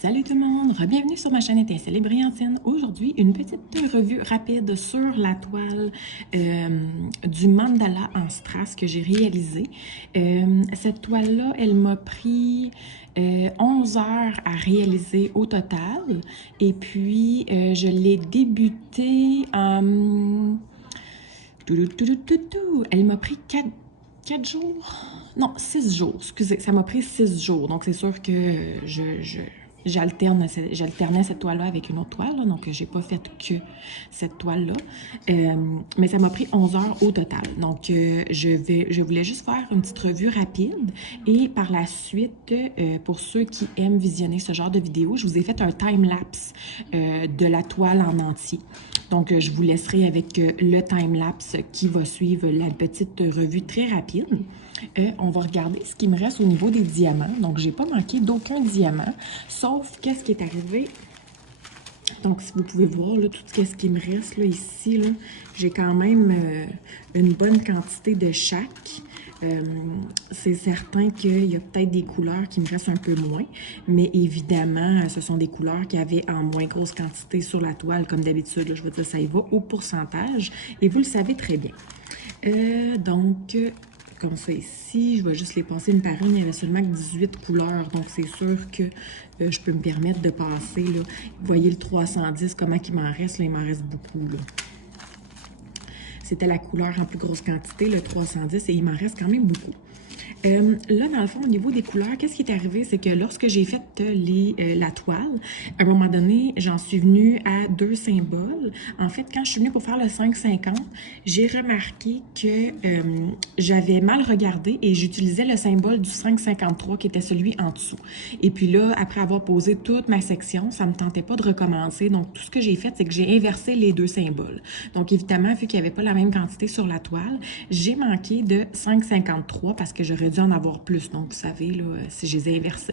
Salut tout le monde, bienvenue sur ma chaîne Étincelle et Brillantine. Aujourd'hui, une petite revue rapide sur la toile du mandala en strass que j'ai réalisé. Cette toile-là, elle m'a pris 11 heures à réaliser au total. Et puis, je l'ai débutée en... Elle m'a pris 4 jours? Non, 6 jours, excusez, ça m'a pris 6 jours. Donc, c'est sûr que j'alternais cette toile-là avec une autre toile, là, donc j'ai pas fait que cette toile-là. Mais ça m'a pris 11 heures au total. Donc, je voulais juste faire une petite revue rapide. Et par la suite, pour ceux qui aiment visionner ce genre de vidéos, je vous ai fait un time-lapse de la toile en entier. Donc, je vous laisserai avec le time-lapse qui va suivre la petite revue très rapide. On va regarder ce qui me reste au niveau des diamants. Donc, j'ai pas manqué d'aucun diamant, sauf qu'est-ce qui est arrivé. Donc, si vous pouvez voir, là, tout ce qui me reste là, ici, j'ai quand même une bonne quantité de chaque. C'est certain qu'il y a peut-être des couleurs qui me restent un peu moins, mais évidemment, ce sont des couleurs qui avaient en moins grosse quantité sur la toile, comme d'habitude. Je veux dire, ça y va au pourcentage, et vous le savez très bien. Donc, comme ça ici, je vais juste les passer une par une. Il y avait seulement que 18 couleurs, donc c'est sûr que je peux me permettre de passer, là. Vous voyez le 310, comment il m'en reste, là, il m'en reste beaucoup, là. C'était la couleur en plus grosse quantité, le 310, et il m'en reste quand même beaucoup. Là, dans le fond, au niveau des couleurs, qu'est-ce qui est arrivé? C'est que lorsque j'ai fait la toile, à un moment donné, j'en suis venue à 2 symboles. En fait, quand je suis venue pour faire le 5,50, j'ai remarqué que j'avais mal regardé et j'utilisais le symbole du 5,53 qui était celui en dessous. Et puis là, après avoir posé toute ma section, ça ne me tentait pas de recommencer. Donc, tout ce que j'ai fait, c'est que j'ai inversé les deux symboles. Donc, évidemment, vu qu'il n'y avait pas la même quantité sur la toile, j'ai manqué de 5,53 parce que j'aurais dû en avoir plus. Donc, vous savez, là, si je les ai inversés.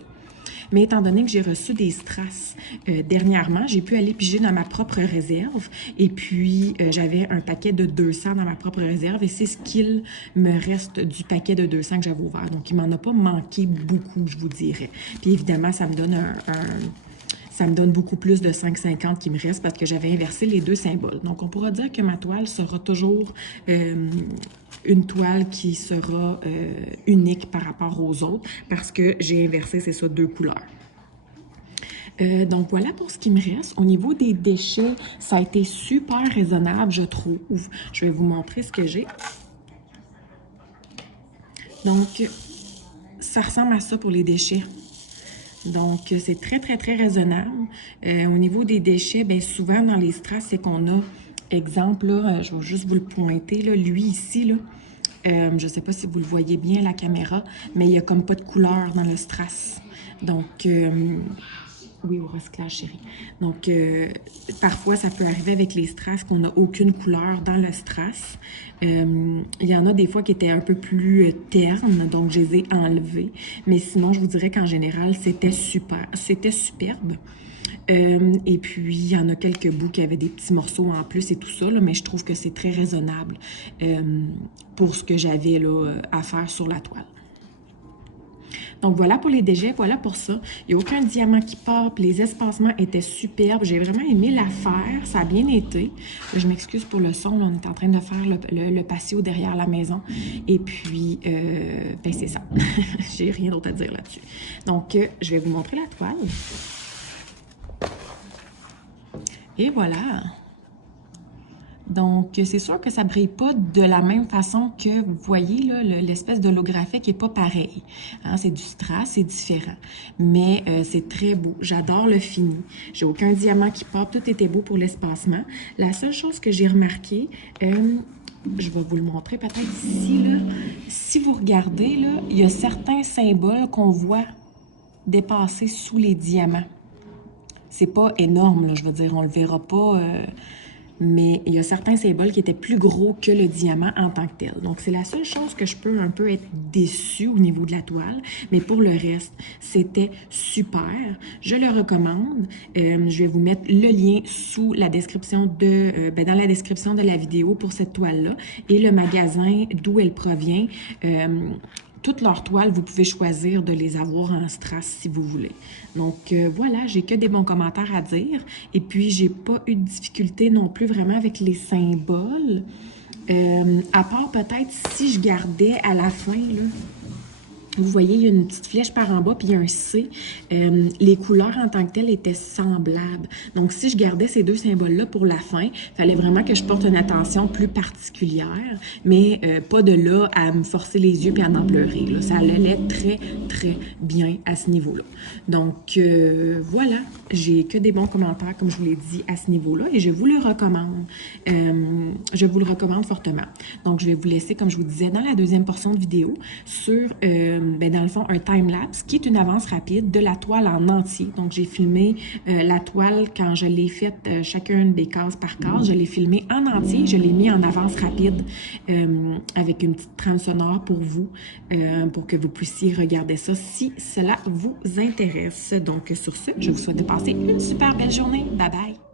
Mais étant donné que j'ai reçu des strass dernièrement, j'ai pu aller piger dans ma propre réserve. Et puis, j'avais un paquet de 200 dans ma propre réserve. Et c'est ce qu'il me reste du paquet de 200 que j'avais ouvert. Donc, il m'en a pas manqué beaucoup, je vous dirais. Puis, évidemment, ça me donne ça me donne beaucoup plus de 5,50 qui me reste parce que j'avais inversé les deux symboles. Donc, on pourra dire que ma toile sera toujours une toile qui sera unique par rapport aux autres parce que j'ai inversé, c'est ça, deux couleurs. Donc, voilà pour ce qui me reste. Au niveau des déchets, ça a été super raisonnable, je trouve. Je vais vous montrer ce que j'ai. Donc, ça ressemble à ça pour les déchets. Donc, c'est très raisonnable. Au niveau des déchets, bien souvent dans les strass, c'est qu'on a, exemple, là, je vais juste vous le pointer, là, lui ici, là, je ne sais pas si vous le voyez bien à la caméra, mais il n'y a comme pas de couleur dans le strass. Donc, oui, au recyclage, chérie. Donc, parfois, ça peut arriver avec les strass qu'on n'a aucune couleur dans le strass. Il y en a des fois qui étaient un peu plus ternes, donc je les ai enlevés. Mais sinon, je vous dirais qu'en général, c'était super. C'était superbe. Et puis, il y en a quelques bouts qui avaient des petits morceaux en plus et tout ça, là, mais je trouve que c'est très raisonnable pour ce que j'avais là à faire sur la toile. Donc, voilà pour les déchets, voilà pour ça. Il n'y a aucun diamant qui pop, les espacements étaient superbes. J'ai vraiment aimé la faire, ça a bien été. Je m'excuse pour le son, là, on est en train de faire le patio derrière la maison. Et puis, ben c'est ça. J'ai rien d'autre à dire là-dessus. Donc, je vais vous montrer la toile. Et voilà. Donc, c'est sûr que ça ne brille pas de la même façon que, vous voyez, là, l'espèce d'holographique n'est pas pareil. Hein, c'est du strass, c'est différent. Mais c'est très beau. J'adore le fini. J'ai aucun diamant qui pop. Tout était beau pour l'espacement. La seule chose que j'ai remarqué, je vais vous le montrer peut-être ici, là. Si vous regardez, là, il y a certains symboles qu'on voit dépasser sous les diamants. C'est pas énorme, là, je veux dire, on le verra pas... mais il y a certains symboles qui étaient plus gros que le diamant en tant que tel. Donc, c'est la seule chose que je peux un peu être déçue au niveau de la toile. Mais pour le reste, c'était super. Je le recommande. Je vais vous mettre le lien sous la description dans la description de la vidéo pour cette toile-là et le magasin d'où elle provient. toutes leurs toiles, vous pouvez choisir de les avoir en strass si vous voulez. Donc voilà, j'ai que des bons commentaires à dire. Et puis, j'ai pas eu de difficulté non plus vraiment avec les symboles. À part peut-être si je gardais à la fin, là, vous voyez, il y a une petite flèche par en bas, puis il y a un C. Les couleurs en tant que telles étaient semblables. Donc, si je gardais ces deux symboles-là pour la fin, il fallait vraiment que je porte une attention plus particulière, mais pas de là à me forcer les yeux puis à en pleurer. Là. Ça allait très, très bien à ce niveau-là. Donc, voilà, j'ai que des bons commentaires, comme je vous l'ai dit, à ce niveau-là, et je vous le recommande. Je vous le recommande fortement. Donc, je vais vous laisser, comme je vous disais, dans la deuxième portion de vidéo, sur... dans le fond, un time-lapse qui est une avance rapide de la toile en entier. Donc, j'ai filmé la toile quand je l'ai faite, chacune des cases par case. Je l'ai filmé en entier. Je l'ai mis en avance rapide avec une petite trame sonore pour vous, pour que vous puissiez regarder ça si cela vous intéresse. Donc, sur ce, je vous souhaite de passer une super belle journée. Bye bye!